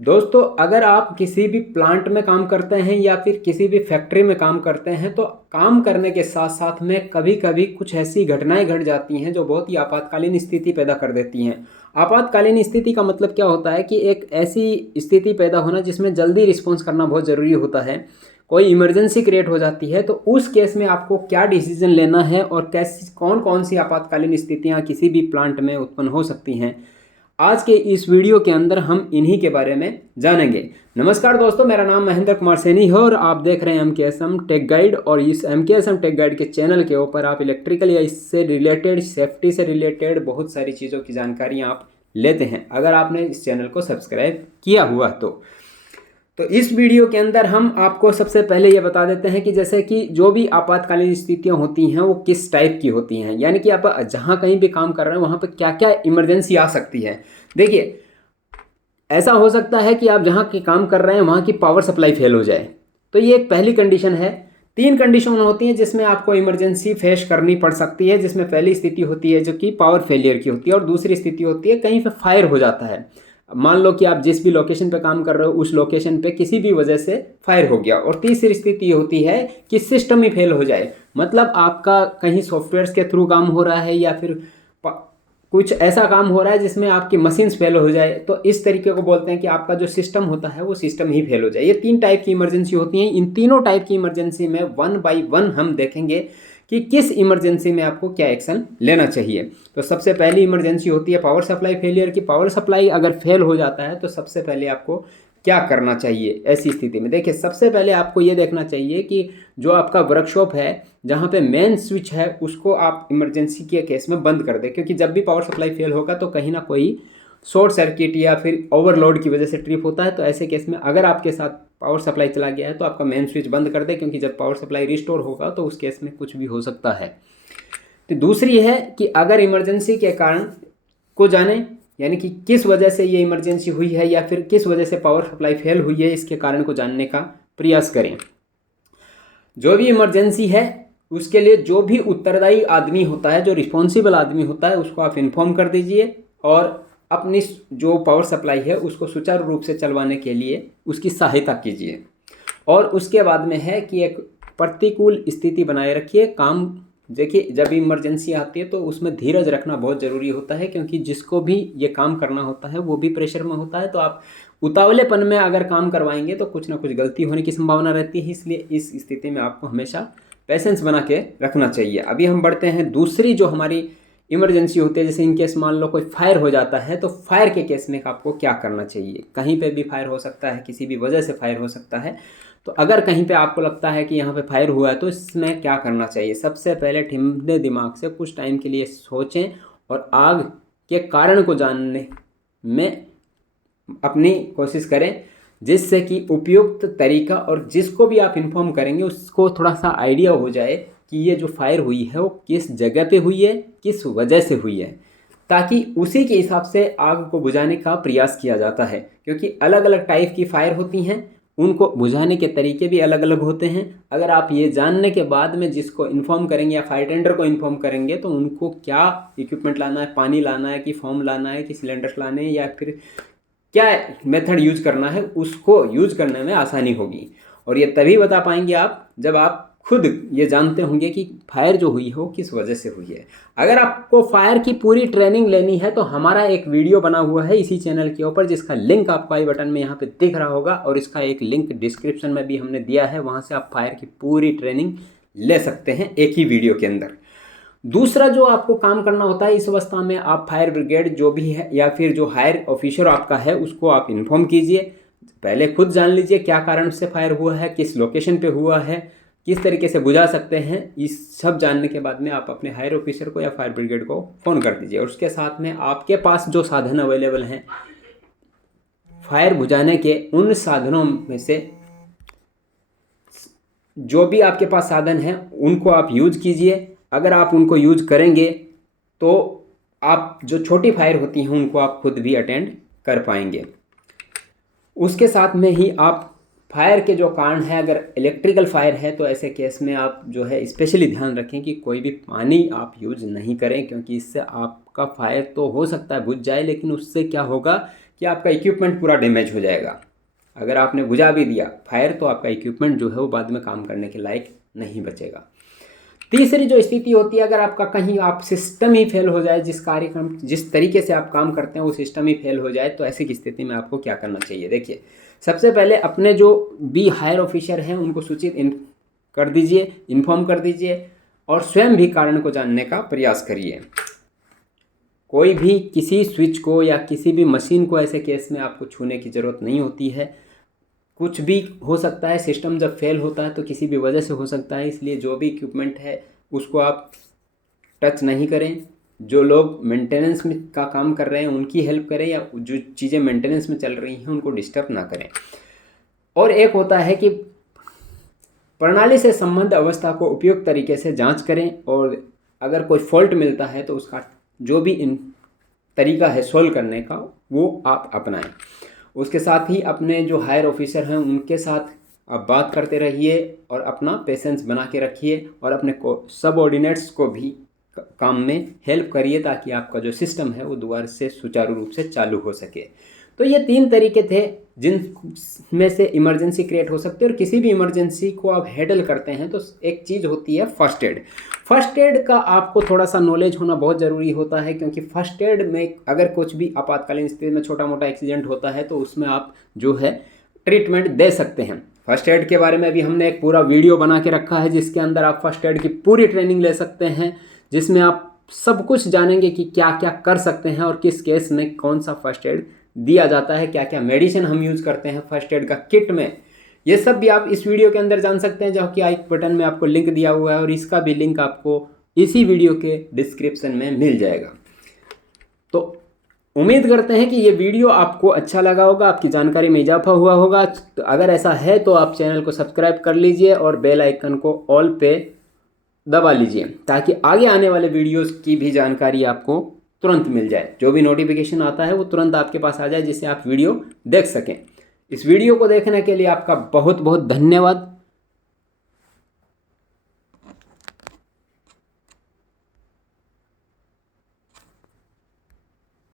दोस्तों, अगर आप किसी भी प्लांट में काम करते हैं या फिर किसी भी फैक्ट्री में काम करते हैं तो काम करने के साथ साथ में कभी कभी कुछ ऐसी घटनाएं घट जाती हैं जो बहुत ही आपातकालीन स्थिति पैदा कर देती हैं। आपातकालीन स्थिति का मतलब क्या होता है कि एक ऐसी स्थिति पैदा होना जिसमें जल्दी रिस्पॉन्स करना बहुत ज़रूरी होता है। कोई इमरजेंसी क्रिएट हो जाती है तो उस केस में आपको क्या डिसीजन लेना है और कैसी कौन कौन सी आपातकालीन स्थितियाँ किसी भी प्लांट में उत्पन्न हो सकती हैं, आज के इस वीडियो के अंदर हम इन्हीं के बारे में जानेंगे। नमस्कार दोस्तों, मेरा नाम महेंद्र कुमार सैनी है और आप देख रहे हैं MKSM टेक गाइड। और इस MKSM टेक गाइड के चैनल के ऊपर आप इलेक्ट्रिकल या इससे रिलेटेड, सेफ्टी से रिलेटेड बहुत सारी चीज़ों की जानकारियाँ आप लेते हैं, अगर आपने इस चैनल को सब्सक्राइब किया हुआ तो इस वीडियो के अंदर हम आपको सबसे पहले ये बता देते हैं कि जैसे कि जो भी आपातकालीन स्थितियां होती हैं वो किस टाइप की होती हैं, यानी कि आप जहां कहीं भी काम कर रहे हैं वहां पर क्या क्या इमरजेंसी आ सकती है। देखिए, ऐसा हो सकता है कि आप जहां की काम कर रहे हैं वहां की पावर सप्लाई फेल हो जाए, तो ये एक पहली कंडीशन है। 3 कंडीशन होती हैं जिसमें आपको इमरजेंसी फेस करनी पड़ सकती है, जिसमें पहली स्थिति होती है जो कि पावर फेलियर की होती है और दूसरी स्थिति होती है कहीं पे फायर हो जाता है। मान लो कि आप जिस भी लोकेशन पे काम कर रहे हो उस लोकेशन पे किसी भी वजह से फायर हो गया। और तीसरी स्थिति होती है कि सिस्टम ही फेल हो जाए, मतलब आपका कहीं सॉफ्टवेयर के थ्रू काम हो रहा है या फिर कुछ ऐसा काम हो रहा है जिसमें आपकी मशीन्स फेल हो जाए, तो इस तरीके को बोलते हैं कि आपका जो सिस्टम होता है वो सिस्टम ही फेल हो जाए। ये 3 टाइप की इमरजेंसी होती हैं। इन तीनों टाइप की इमरजेंसी में 1 बाय 1 हम देखेंगे कि किस इमरजेंसी में आपको क्या एक्शन लेना चाहिए। तो सबसे पहली इमरजेंसी होती है पावर सप्लाई फेलियर की। पावर सप्लाई अगर फेल हो जाता है तो सबसे पहले आपको क्या करना चाहिए ऐसी स्थिति में। देखिए, सबसे पहले आपको ये देखना चाहिए कि जो आपका वर्कशॉप है, जहाँ पे मेन स्विच है, उसको आप इमरजेंसी के केस में बंद कर दें, क्योंकि जब भी पावर सप्लाई फेल होगा तो कहीं ना कोई शॉर्ट सर्किट या फिर ओवरलोड की वजह से ट्रिप होता है। तो ऐसे केस में अगर आपके साथ पावर सप्लाई चला गया है तो आपका मेन स्विच बंद कर दे, क्योंकि जब पावर सप्लाई रिस्टोर होगा तो उस केस में कुछ भी हो सकता है। तो दूसरी है कि अगर इमरजेंसी के कारण को जाने, यानी कि किस वजह से ये इमरजेंसी हुई है या फिर किस वजह से पावर सप्लाई फेल हुई है, इसके कारण को जानने का प्रयास करें। जो भी इमरजेंसी है उसके लिए जो भी उत्तरदायी आदमी होता है, जो रिस्पॉन्सिबल आदमी होता है, उसको आप इन्फॉर्म कर दीजिए और अपनी जो पावर सप्लाई है उसको सुचारू रूप से चलवाने के लिए उसकी सहायता कीजिए। और उसके बाद में है कि एक प्रतिकूल स्थिति बनाए रखिए। काम देखिए, जब इमरजेंसी आती है तो उसमें धीरज रखना बहुत ज़रूरी होता है, क्योंकि जिसको भी ये काम करना होता है वो भी प्रेशर में होता है। तो आप उतावलेपन में अगर काम करवाएंगे तो कुछ ना कुछ गलती होने की संभावना रहती है। इसलिए इस स्थिति में आपको हमेशा पेशेंस बना के रखना चाहिए। अभी हम बढ़ते हैं दूसरी जो हमारी इमरजेंसी होती है। जैसे इन केस मान लो कोई फायर हो जाता है तो फायर के केस में आपको क्या करना चाहिए। कहीं पे भी फायर हो सकता है, किसी भी वजह से फायर हो सकता है। तो अगर कहीं पे आपको लगता है कि यहाँ पे फायर हुआ है तो इसमें क्या करना चाहिए। सबसे पहले ठंडे दिमाग से कुछ टाइम के लिए सोचें और आग के कारण को जानने में अपनी कोशिश करें, जिससे कि उपयुक्त तरीका और जिसको भी आप इन्फॉर्म करेंगे उसको थोड़ा सा आइडिया हो जाए कि ये जो फायर हुई है वो किस जगह पे हुई है, किस वजह से हुई है, ताकि उसी के हिसाब से आग को बुझाने का प्रयास किया जाता है। क्योंकि अलग अलग टाइप की फायर होती हैं, उनको बुझाने के तरीके भी अलग अलग होते हैं। अगर आप ये जानने के बाद में जिसको इन्फॉर्म करेंगे या फायर टेंडर को इन्फॉर्म करेंगे तो उनको क्या इक्विपमेंट लाना है, पानी लाना है कि फोम लाना है कि सिलेंडर्स लाने हैं या फिर क्या मेथड यूज करना है, उसको यूज करने में आसानी होगी। और ये तभी बता पाएंगे आप जब आप खुद ये जानते होंगे कि फायर जो हुई हो किस वजह से हुई है। अगर आपको फायर की पूरी ट्रेनिंग लेनी है तो हमारा एक वीडियो बना हुआ है इसी चैनल के ऊपर, जिसका लिंक आपको आई बटन में यहाँ पे दिख रहा होगा और इसका एक लिंक डिस्क्रिप्शन में भी हमने दिया है। वहाँ से आप फायर की पूरी ट्रेनिंग ले सकते हैं एक ही वीडियो के अंदर। दूसरा जो आपको काम करना होता है इस अवस्था में, आप फायर ब्रिगेड जो भी है या फिर जो हायर ऑफिसर आपका है उसको आप इन्फॉर्म कीजिए। पहले खुद जान लीजिए क्या कारण से फायर हुआ है, किस लोकेशन पे हुआ है, किस तरीके से बुझा सकते हैं। इस सब जानने के बाद में आप अपने हायर ऑफिसर को या फायर ब्रिगेड को फ़ोन कर दीजिए। और उसके साथ में आपके पास जो साधन अवेलेबल हैं फायर बुझाने के, उन साधनों में से जो भी आपके पास साधन हैं उनको आप यूज कीजिए। अगर आप उनको यूज करेंगे तो आप जो छोटी फायर होती हैं उनको आप खुद भी अटेंड कर पाएंगे। उसके साथ में ही आप फायर के जो कारण है, अगर इलेक्ट्रिकल फायर है तो ऐसे केस में आप जो है स्पेशली ध्यान रखें कि कोई भी पानी आप यूज नहीं करें, क्योंकि इससे आपका फायर तो हो सकता है बुझ जाए, लेकिन उससे क्या होगा कि आपका इक्विपमेंट पूरा डैमेज हो जाएगा। अगर आपने बुझा भी दिया फायर तो आपका इक्विपमेंट जो है वो बाद में काम करने के लायक नहीं बचेगा। तीसरी जो स्थिति होती है, अगर आपका कहीं आप सिस्टम ही फेल हो जाए, जिस तरीके से आप काम करते हैं वो सिस्टम ही फेल हो जाए, तो ऐसी की स्थिति में आपको क्या करना चाहिए। देखिए, सबसे पहले अपने जो भी हायर ऑफिसर हैं उनको सूचित कर दीजिए, इन्फॉर्म कर दीजिए और स्वयं भी कारण को जानने का प्रयास करिए। कोई भी किसी स्विच को या किसी भी मशीन को ऐसे केस में आपको छूने की ज़रूरत नहीं होती है। कुछ भी हो सकता है, सिस्टम जब फेल होता है तो किसी भी वजह से हो सकता है, इसलिए जो भी इक्विपमेंट है उसको आप टच नहीं करें। जो लोग मेंटेनेंस में का काम कर रहे हैं उनकी हेल्प करें, या जो चीज़ें मेंटेनेंस में चल रही हैं उनको डिस्टर्ब ना करें। और एक होता है कि प्रणाली से संबद्ध अवस्था को उपयुक्त तरीके से जांच करें, और अगर कोई फॉल्ट मिलता है तो उसका जो भी तरीका है सॉल्व करने का वो आप अपनाएं। उसके साथ ही अपने जो हायर ऑफिसर हैं उनके साथ आप बात करते रहिए और अपना पेशेंस बना के रखिए, और अपने सबऑर्डिनेट्स को भी काम में हेल्प करिए ताकि आपका जो सिस्टम है वो दोबारा से सुचारू रूप से चालू हो सके। तो ये 3 तरीके थे जिनमें से इमरजेंसी क्रिएट हो सकती है, और किसी भी इमरजेंसी को आप हैंडल करते हैं तो एक चीज़ होती है फर्स्ट एड। फर्स्ट एड का आपको थोड़ा सा नॉलेज होना बहुत ज़रूरी होता है, क्योंकि फर्स्ट एड में अगर कुछ भी आपातकालीन स्थिति में छोटा मोटा एक्सीडेंट होता है तो उसमें आप जो है ट्रीटमेंट दे सकते हैं। फर्स्ट एड के बारे में अभी हमने एक पूरा वीडियो बना के रखा है जिसके अंदर आप फर्स्ट एड की पूरी ट्रेनिंग ले सकते हैं, जिसमें आप सब कुछ जानेंगे कि क्या क्या कर सकते हैं और किस केस में कौन सा फर्स्ट एड दिया जाता है, क्या क्या मेडिसिन हम यूज़ करते हैं फर्स्ट एड का किट में। ये सब भी आप इस वीडियो के अंदर जान सकते हैं, जो कि आई बटन में आपको लिंक दिया हुआ है, और इसका भी लिंक आपको इसी वीडियो के डिस्क्रिप्शन में मिल जाएगा। तो उम्मीद करते हैं कि ये वीडियो आपको अच्छा लगा होगा, आपकी जानकारी में इजाफा हुआ होगा। तो अगर ऐसा है तो आप चैनल को सब्सक्राइब कर लीजिए और बेल आइकन को ऑल पे दबा लीजिए, ताकि आगे आने वाले वीडियोस की भी जानकारी आपको तुरंत मिल जाए। जो भी नोटिफिकेशन आता है वो तुरंत आपके पास आ जाए, जिससे आप वीडियो देख सकें। इस वीडियो को देखने के लिए आपका बहुत बहुत धन्यवाद।